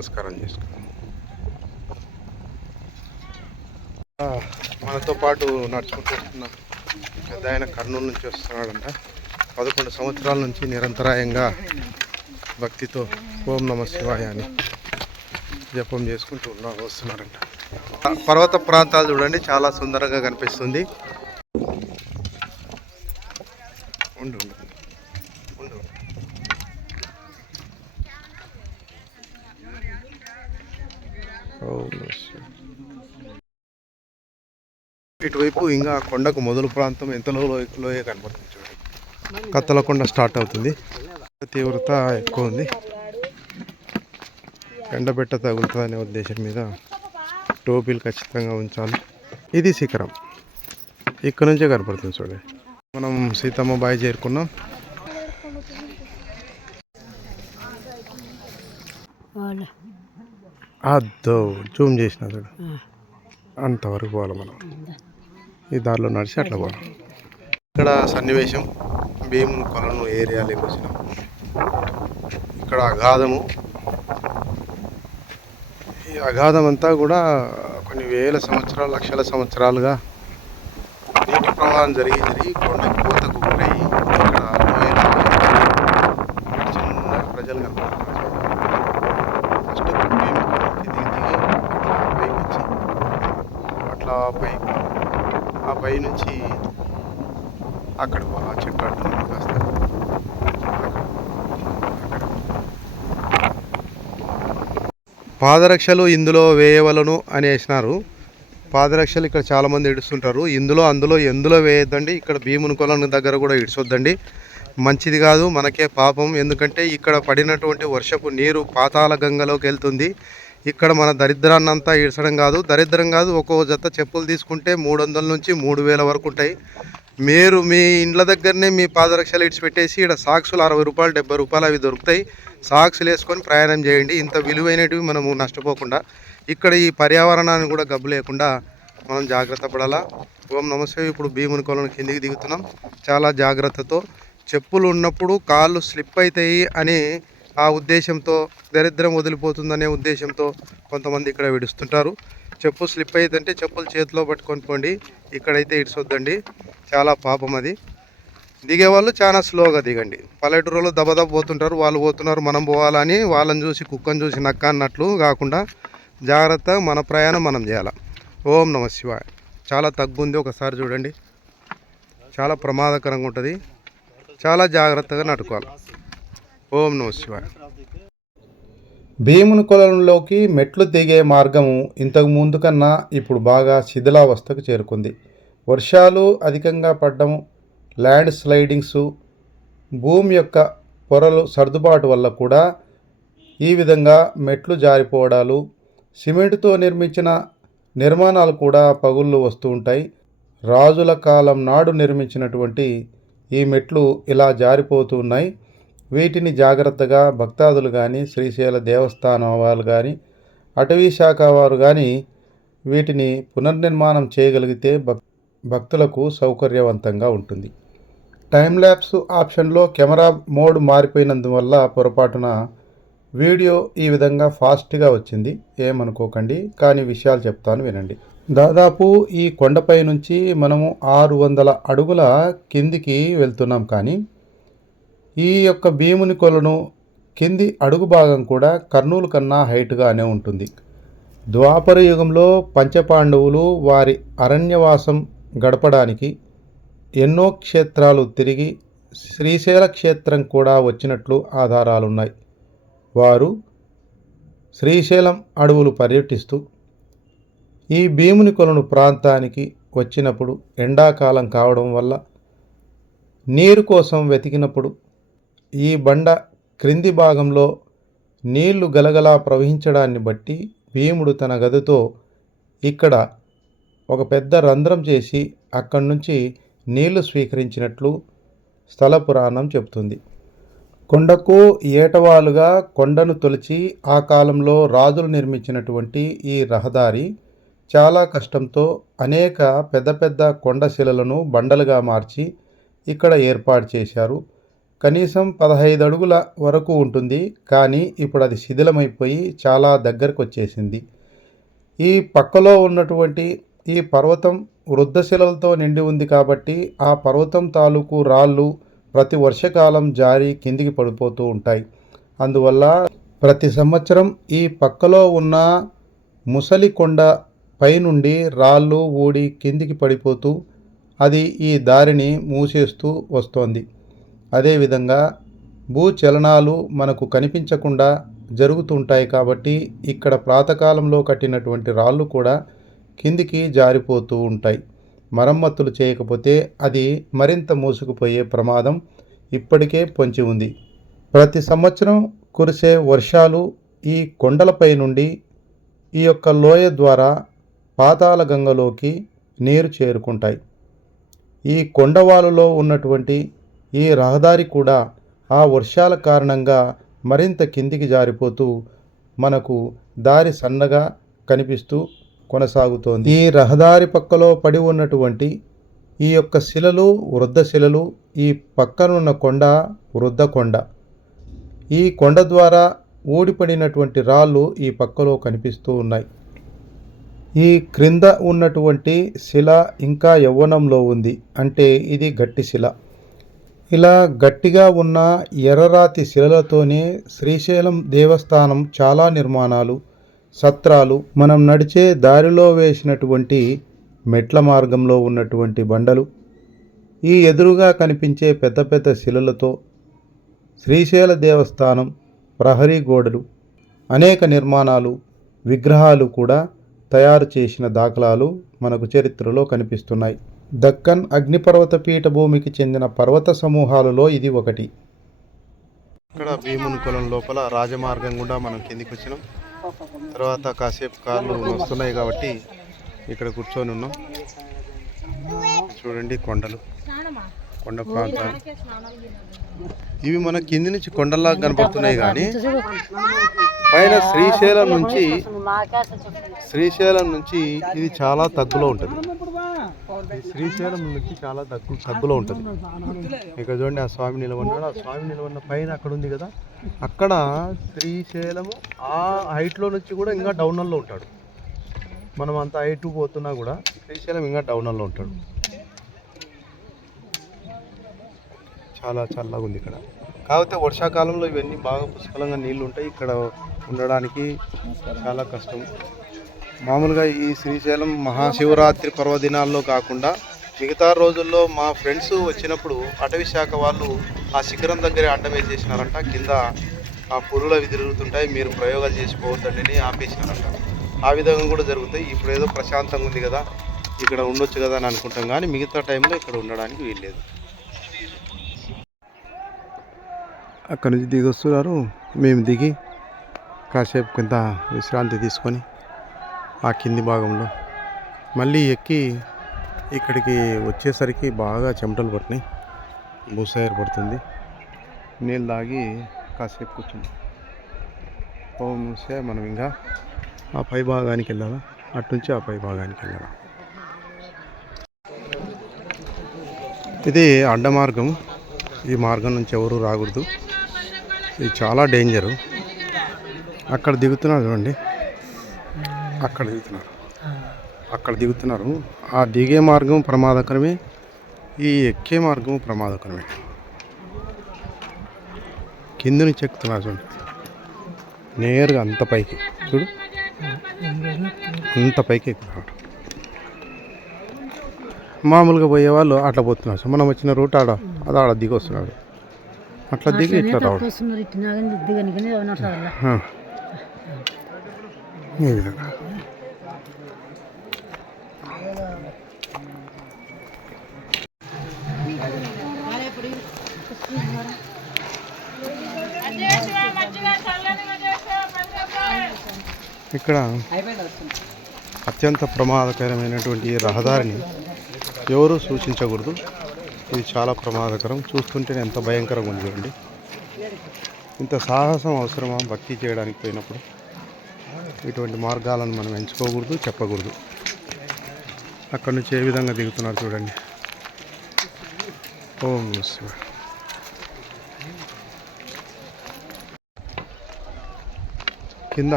నమస్కారం చేసుకుందాం. మనతో పాటు నడుచుకుంటూ వస్తున్న పెద్ద ఆయన కర్నూలు నుంచి వస్తున్నాడంట. పదకొండు సంవత్సరాల నుంచి నిరంతరాయంగా భక్తితో ఓం నమ శివాయ అని జపం చేసుకుంటూ ఉన్నా వస్తున్నారంట. పర్వత ప్రాంతాలు చూడండి చాలా సుందరంగా కనిపిస్తుంది. ఉండు ఉండు ఓం నమః శివాయ. ఇటువైపు ఇంకా కొండకు మొదలు ప్రాంతం ఎంత లోయ కనబడుతుంది చూడండి. కత్తలకొండ స్టార్ట్ అవుతుంది. తీవ్రత ఎక్కువ ఉంది. ఎండబెట్ట తగులుతుంది అనే ఉద్దేశం మీద టోపీలు ఖచ్చితంగా ఉంచాలి. ఇది శిఖరం. ఇక్కడ నుంచే కనపడుతుంది చూడండి. మనం సీతమ్మ బాయ్ చేరుకున్నాం. అద్దో జూమ్ చేసిన చూడు. అంతవరకు పోవాలి మనం. ఈ దారిలో నడిచి అట్లా పోవాలి. ఇక్కడ సన్నివేశం భీముని కొలను ఏరియాలోకి వచ్చినాం ఇక్కడ అగాధము. ఈ అగాధం అంతా కూడా కొన్ని వేల సంవత్సరాలు లక్షల సంవత్సరాలుగా నీటి ప్రవాహం జరిగి జరిగి కొండ కోతకు గురై ఇక్కడ లోయలు చిన్న ప్రజలు కనపడుతున్నారు ఫస్ట్ భీముని కొలను కిందికి దిగి అట్లా పైకి వచ్చి అట్లా పైకి పైనుంచి పై నుంచి అక్కడ పో, ఆ చెట్టు అడ్డు కాస్త పాదరక్షలు ఇందులో వేయవలను అని వేసినారు పాదరక్షలు ఇక్కడ చాలామంది ఇడుస్తుంటారు. ఇందులో అందులో ఎందులో వేయొద్దండి? ఇక్కడ భీముని కొలను దగ్గర కూడా ఇడిచొద్దండి మంచిది కాదు మనకే పాపం. ఎందుకంటే ఇక్కడ పడినటువంటి వర్షపు నీరు పాతాళ గంగలోకి వెళ్తుంది. ఇక్కడ మన దరిద్రాన్ని అంతా కాదు. దరిద్రం కాదు ఒక్కో జత చెప్పులు తీసుకుంటే మూడు వందల నుంచి మూడు వేల వరకు ఉంటాయి. మీరు మీ ఇండ్ల దగ్గరనే మీ పాదరక్షలు ఇడిచిపెట్టేసి ఇక్కడ సాక్సులు అరవై రూపాయలు డెబ్బై రూపాయలు అవి దొరుకుతాయి. సాక్సులు వేసుకొని ప్రయాణం చేయండి. ఇంత విలువైనవి మనము నష్టపోకుండా ఇక్కడ ఈ పర్యావరణాన్ని కూడా గబ్బు లేకుండా మనం జాగ్రత్త పడాలా. ఓం నమస్తే ఇప్పుడు భీముని కొలను కిందికి దిగుతున్నాం. చాలా జాగ్రత్తతో చెప్పులు ఉన్నప్పుడు కాళ్ళు స్లిప్ అవుతాయి అని ఆ ఉద్దేశంతో దరిద్రం వదిలిపోతుందనే ఉద్దేశంతో కొంతమంది ఇక్కడ విడుస్తుంటారు. చెప్పు స్లిప్ అయ్యిందంటే చెప్పులు చేతిలో పట్టుకొని పోండి. ఇక్కడైతే ఇడిసొద్దండి. చాలా పాపం అది. దిగేవాళ్ళు చాలా స్లోగా దిగండి. పల్లెటూరులో దబదబ పోతుంటారు. వాళ్ళు పోతున్నారు మనం పోవాలని వాళ్ళని చూసి కుక్కని చూసి నక్క అన్నట్లు కాకుండా జాగ్రత్త మన ప్రయాణం మనం చేయాలి. ఓం నమ శివాయ. చాలా తగ్గుంది ఒకసారి చూడండి. చాలా ప్రమాదకరంగా ఉంటుంది. చాలా జాగ్రత్తగా నడుకోవాలి. ఓం నమ శివాయ. భీముని కొలంలోకి మెట్లు దిగే మార్గము ఇంతకు ముందు కన్నా ఇప్పుడు బాగా శిథిలావస్థకు చేరుకుంది. వర్షాలు అధికంగా పడ్డము ల్యాండ్ స్లైడింగ్స్ భూమి యొక్క పొరలు సర్దుబాటు వల్ల కూడా ఈ విధంగా మెట్లు జారిపోవడాలు సిమెంటుతో నిర్మించిన నిర్మాణాలు కూడా పగుళ్ళు వస్తూ ఉంటాయి. రాజుల కాలం నాడు నిర్మించినటువంటి ఈ మెట్లు ఇలా జారిపోతూ ఉన్నాయి. వీటిని జాగ్రత్తగా భక్తాదులు కానీ శ్రీశైల దేవస్థానం వాళ్ళు కానీ అటవీ శాఖ వారు కానీ వీటిని పునర్నిర్మాణం చేయగలిగితే భక్ భక్తులకు సౌకర్యవంతంగా ఉంటుంది. టైం ల్యాప్స్ ఆప్షన్లో కెమెరా మోడ్ మారిపోయినందువల్ల పొరపాటున వీడియో ఈ విధంగా ఫాస్ట్గా వచ్చింది. ఏమనుకోకండి కానీ విషయాలు చెప్తాను వినండి. దాదాపు ఈ కొండపై నుంచి మనము ఆరు వందల అడుగుల కిందికి వెళ్తున్నాం కానీ ఈ యొక్క భీముని కొలను కింది అడుగు భాగం కూడా కర్నూలు కన్నా హైట్గానే ఉంటుంది. ద్వాపర యుగంలో పంచపాండవులు వారి అరణ్యవాసం గడపడానికి ఎన్నో క్షేత్రాలు తిరిగి శ్రీశైల క్షేత్రం కూడా వచ్చినట్లు ఆధారాలున్నాయి. వారు శ్రీశైలం అడవులు పర్యటిస్తూ ఈ భీముని కొలను ప్రాంతానికి వచ్చినప్పుడు ఎండాకాలం కావడం వల్ల నీరు కోసం వెతికినప్పుడు ఈ బండ క్రింది భాగంలో నీళ్ళు గలగలా ప్రవహించడాన్ని బట్టి భీముడు తన గదితో ఇక్కడ ఒక పెద్ద రంధ్రం చేసి అక్కడి నుంచి నీళ్ళు స్వీకరించినట్లు స్థల పురాణం చెబుతుంది. కొండకు ఏటవాలుగా కొండను తొలిచి ఆ కాలంలో రాజులు నిర్మించినటువంటి ఈ రహదారి చాలా కష్టంతో అనేక పెద్ద పెద్ద కొండ శిలలను బండలుగా మార్చి ఇక్కడ ఏర్పాటు చేశారు. కనీసం పదహైదు అడుగుల వరకు ఉంటుంది. కానీ ఇప్పుడు అది శిథిలమైపోయి చాలా దగ్గరకు వచ్చేసింది ఈ పక్కలో ఉన్నటువంటి ఈ పర్వతం వృద్ధశిలలతో నిండి ఉంది కాబట్టి ఆ పర్వతం తాలూకు రాళ్ళు ప్రతి వర్షకాలం జారి కిందికి పడిపోతూ ఉంటాయి. అందువల్ల ప్రతి సంవత్సరం ఈ పక్కలో ఉన్న ముసలి కొండ పైనుండి రాళ్ళు ఊడి కిందికి పడిపోతూ అది ఈ దారిని మూసేస్తూ వస్తోంది. అదేవిధంగా భూచలనాలు మనకు కనిపించకుండా జరుగుతుంటాయి కాబట్టి ఇక్కడ ప్రాతకాలంలో కట్టినటువంటి రాళ్ళు కూడా కిందికి జారిపోతూ ఉంటాయి. మరమ్మతులు చేయకపోతే అది మరింత మూసుకుపోయే ప్రమాదం ఇప్పటికే పొంచి ఉంది. ప్రతి సంవత్సరం కురిసే వర్షాలు ఈ కొండలపై నుండి ఈ యొక్క లోయ ద్వారా పాతాళ గంగలోకి నీరు చేరుకుంటాయి. ఈ కొండవాలులో ఉన్నటువంటి ఈ రహదారి కూడా ఆ వర్షాల కారణంగా మరింత కిందికి జారిపోతూ మనకు దారి సన్నగా కనిపిస్తూ కొనసాగుతోంది. ఈ రహదారి పక్కలో పడి ఉన్నటువంటి ఈ యొక్క శిలలు వృద్ధ శిలలు ఈ పక్కనున్న కొండ వృద్ధ కొండ. ఈ కొండ ద్వారా ఊడిపడినటువంటి రాళ్ళు ఈ పక్కలో కనిపిస్తూ ఉన్నాయి. ఈ క్రింద ఉన్నటువంటి శిల ఇంకా యవ్వనంలో ఉంది. అంటే ఇది గట్టి శిల. ఇలా గట్టిగా ఉన్న ఎర్రరాతి శిలలతోనే శ్రీశైలం దేవస్థానం చాలా నిర్మాణాలు సత్రాలు మనం నడిచే దారిలో వేసినటువంటి మెట్ల మార్గంలో ఉన్నటువంటి బండలు ఈ ఎదురుగా కనిపించే పెద్ద పెద్ద శిలలతో శ్రీశైల దేవస్థానం ప్రహరీ గోడలు అనేక నిర్మాణాలు విగ్రహాలు కూడా తయారు చేసిన దాఖలాలు మనకు చరిత్రలో కనిపిస్తున్నాయి. దక్కన్ అగ్నిపర్వత పీఠభూమికి చెందిన పర్వత సమూహాలలో ఇది ఒకటి. ఇక్కడ భీముని కులం లోపల రాజమార్గం గుండా మనం కిందికి వచ్చినాం. తర్వాత కాసేపు కార్లు వస్తున్నాయి కాబట్టి ఇక్కడ కూర్చొని ఉన్నాం. చూడండి కొండలు. కొండ ప్రాంతాలు. ఇవి మన కింది నుంచి కొండల్లా కనపడుతున్నాయి కానీ పైన శ్రీశైలం నుంచి శ్రీశైలం నుంచి ఇది చాలా తగ్గులో ఉంటుంది. శ్రీశైలం నుంచి చాలా తగ్గు తగ్గులో ఉంటుంది. ఇక్కడ చూడండి ఆ స్వామి నిలబడినాడు ఆ స్వామి నిలబడిన పైన అక్కడ ఉంది కదా అక్కడ శ్రీశైలము ఆ హైట్లో నుంచి కూడా ఇంకా డౌన్లో ఉంటాడు. మనం అంత హైట్ పోతున్నా కూడా శ్రీశైలం ఇంకా డౌన్లో ఉంటాడు. చాలా చల్లగా ఉంది ఇక్కడ. కాకపోతే వర్షాకాలంలో ఇవన్నీ బాగా పుష్కలంగా నీళ్ళు ఉంటాయి. ఇక్కడ ఉండడానికి చాలా కష్టం. మామూలుగా ఈ శ్రీశైలం మహాశివరాత్రి పర్వదినాల్లో కాకుండా మిగతా రోజుల్లో మా ఫ్రెండ్స్ వచ్చినప్పుడు అటవీ శాఖ వాళ్ళు ఆ శిఖరం దగ్గరే అడ్డ వేసేసినారంట. కింద ఆ పురుగులు అవి తిరుగుతుంటాయి మీరు ప్రయోగాలు చేసుకోవద్దండి అని ఆపేసినారంట. ఆ విధంగా కూడా జరుగుతాయి. ఇప్పుడు ఏదో ప్రశాంతంగా ఉంది కదా. ఇక్కడ ఉండొచ్చు కదా అని అనుకుంటాం. కానీ మిగతా టైంలో ఇక్కడ ఉండడానికి వీల్లేదు. అక్కడి నుంచి దిగి వస్తున్నారు. మేము దిగి కాసేపు కొంత విశ్రాంతి తీసుకొని ఆ కింది భాగంలో మళ్ళీ ఎక్కి ఇక్కడికి వచ్చేసరికి బాగా చెమటలు పట్టినాయి. భూసాయర్ ఏర్పడుతుంది నీళ్ళు తాగి కాసేపు కూర్చుంది పవన్ మూసే మనం ఇంకా ఆ పై భాగానికి వెళ్ళాలా? అటు నుంచి ఆ పై భాగానికి వెళ్ళాలా? ఇది అడ్డ మార్గం ఈ మార్గం నుంచి ఎవరు రాకూడదు. ఇది చాలా డేంజరు అక్కడ దిగుతున్నారు చూడండి. అక్కడ దిగుతున్నారు. అక్కడ దిగుతున్నారు. ఆ దిగే మార్గం ప్రమాదకరమే ఈ ఎక్కే మార్గం ప్రమాదకరమే. కింద నుంచి ఎక్కుతున్నారు చూడండి. నేరుగా అంత పైకి. చూడు. అంత పైకి ఎక్కుతున్నారు. మామూలుగా పోయేవాళ్ళు అట్లా పోతున్నారు. మనం వచ్చిన రూట్ ఆడ అది ఆడ దిగి వస్తున్నాడు అట్లా దిగి ఇట్లా రావడం. ఈ విధంగా. ఇక్కడ అత్యంత ప్రమాదకరమైనటువంటి రహదారిని ఎవరూ సూచించకూడదు. ఇది చాలా ప్రమాదకరం. చూస్తుంటేనే ఎంత భయంకరంగా ఉంది చూడండి. ఇంత సాహసం అవసరమా భక్తి చేయడానికి పోయినప్పుడు? ఇటువంటి మార్గాలను మనం ఎంచుకోకూడదు చెప్పకూడదు. అక్కడి నుంచి ఏ విధంగా దిగుతున్నారు చూడండి. ఓం కింద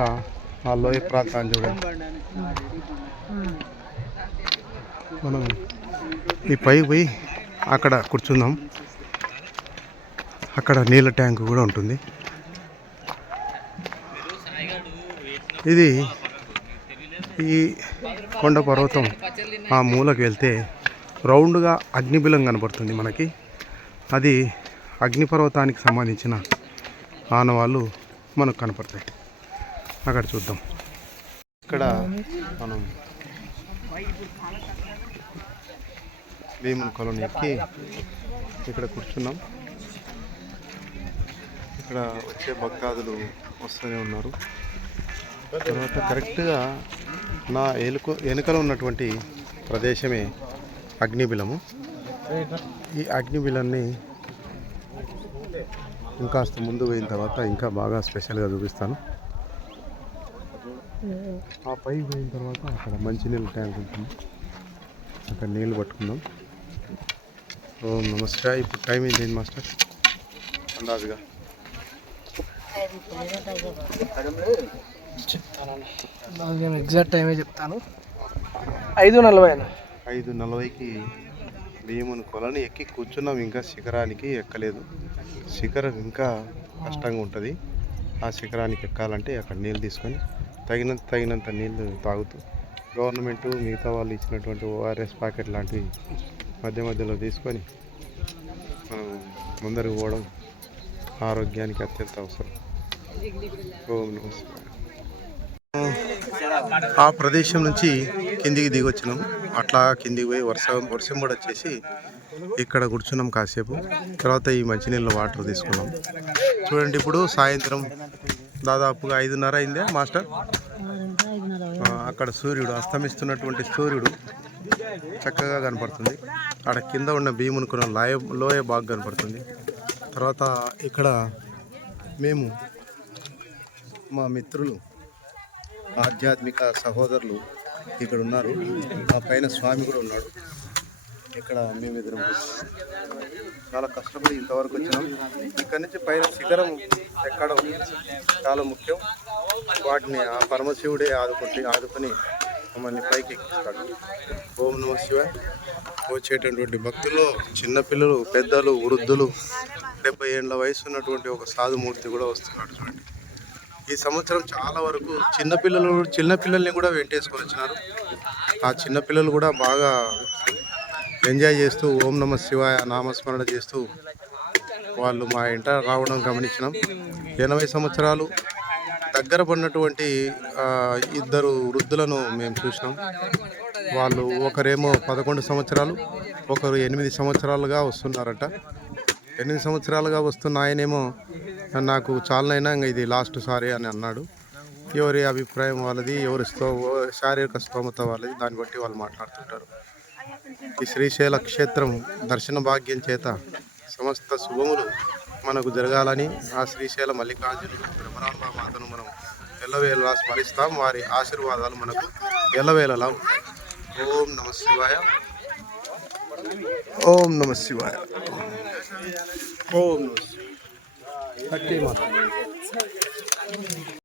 ఆ లోయ ప్రాంతాన్ని చూడండి. మనం ఈ పై పోయి అక్కడ కూర్చుందాం. అక్కడ నీళ్ళ ట్యాంక్ కూడా ఉంటుంది. ఇది ఈ కొండ పర్వతం ఆ మూలకు వెళ్తే రౌండ్గా అగ్నిబిలం కనబడుతుంది మనకి. అది అగ్నిపర్వతానికి సంబంధించిన ఆనవాళ్ళు మనకు కనపడతాయి. అక్కడ చూద్దాం. ఇక్కడ మనం భీముని కొలను ఎక్కి ఇక్కడ కూర్చున్నాం. ఇక్కడ వచ్చే భక్తాదులు వస్తూనే ఉన్నారు. తర్వాత కరెక్ట్గా నా ఎలుక వెనుకలో ఉన్నటువంటి ప్రదేశమే అగ్నిబిలము. ఈ అగ్నిబిలాన్ని ఇంకాస్త ముందు పోయిన తర్వాత ఇంకా బాగా స్పెషల్గా చూపిస్తాను. ఆ పై పోయిన తర్వాత అక్కడ మంచినీళ్ళ ట్యాంక్ ఉంటుంది. అక్కడ నీళ్ళు పట్టుకుందాం. ఓం నమస్కారం ఇప్పుడు టైం ఏంటి మాస్టర్? అందాజుగా. నాకు నేను ఎగ్జాక్ట్ టైమే చెప్తాను. ఐదు నలభై అన్న. ఐదు నలభైకి భీముని కొలని ఎక్కి కూర్చున్నాం ఇంకా శిఖరానికి ఎక్కలేదు. శిఖరం ఇంకా కష్టంగా ఉంటుంది. ఆ శిఖరానికి ఎక్కాలంటే అక్కడ నీళ్ళు తీసుకొని తగినంత తగినంత నీళ్ళు తాగుతూ గవర్నమెంట్ మిగతా వాళ్ళు ఇచ్చినటువంటి ఓఆర్ఎస్ ప్యాకెట్ లాంటివి మధ్య మధ్యలో తీసుకొని మనం ముందరకు పోవడం ఆరోగ్యానికి అత్యంత అవసరం. ఓం ఆ ప్రదేశం నుంచి కిందికి దిగొచ్చినాం. అట్లా కిందికి పోయి వర్షం వర్షం కూడా వచ్చేసి ఇక్కడ కూర్చున్నాం కాసేపు. తర్వాత ఈ మంచినీళ్ళ వాటర్ తీసుకున్నాం. చూడండి ఇప్పుడు సాయంత్రం దాదాపుగా ఐదున్నర అయిందే మాస్టర్? అక్కడ సూర్యుడు అస్తమిస్తున్నటువంటి సూర్యుడు చక్కగా కనపడుతుంది. అక్కడ కింద ఉన్న భీముని కొన లోయ లోయ బాగా కనపడుతుంది. తర్వాత ఇక్కడ మేము మా మిత్రులు ఆధ్యాత్మిక సహోదరులు ఇక్కడ ఉన్నారు. మా పైన స్వామి కూడా ఉన్నాడు. ఇక్కడ మేమిద్దరం చాలా కష్టపడి ఇంతవరకు వచ్చినాం. ఇక్కడ నుంచి పైన శిఖరం ఎక్కడం చాలా ముఖ్యం. వాటిని ఆ పరమశివుడే ఆదుకుంటే ఆదుకొని మమ్మల్ని పైకి ఎక్కిస్తాడు ఓం నమ శివ వచ్చేటటువంటి భక్తులు చిన్నపిల్లలు పెద్దలు వృద్ధులు డెబ్బై ఏళ్ళ వయసు ఉన్నటువంటి ఒక సాధుమూర్తి కూడా వస్తున్నాడు చూడండి. ఈ సంవత్సరం చాలా వరకు చిన్నపిల్లలు చిన్నపిల్లల్ని కూడా వెంటేసుకొని వచ్చినారు. ఆ చిన్నపిల్లలు కూడా బాగా ఎంజాయ్ చేస్తూ ఓం నమ శివాయ నామస్మరణ చేస్తూ వాళ్ళు మా ఇంట రావడం గమనించినాం. ఎనభై సంవత్సరాలు దగ్గర పడినటువంటి ఇద్దరు వృద్ధులను మేము చూసినాం. వాళ్ళు ఒకరేమో పదకొండు సంవత్సరాలు ఒకరు ఎనిమిది సంవత్సరాలుగా వస్తున్నారట. ఎనిమిది సంవత్సరాలుగా వస్తున్న ఆయనేమో నాకు చాలనైనా ఇంకా ఇది లాస్ట్ సారీ అని అన్నాడు. ఎవరి అభిప్రాయం వాళ్ళది ఎవరి స్తో శారీరక స్తోమత వాళ్ళది దాన్ని బట్టి వాళ్ళు మాట్లాడుతుంటారు. ఈ శ్రీశైల క్షేత్రం దర్శన భాగ్యం చేత సమస్త శుభములు మనకు జరగాలని ఆ శ్రీశైల మల్లికార్జున ఎల్లవేళలా స్మరిస్తాం వారి ఆశీర్వాదాలు మనకు ఎల్లవేళలా ఉంటాయి. ఓం నమ శివాయ ఓం నమ శివాయ ఓం నమ శివాయ.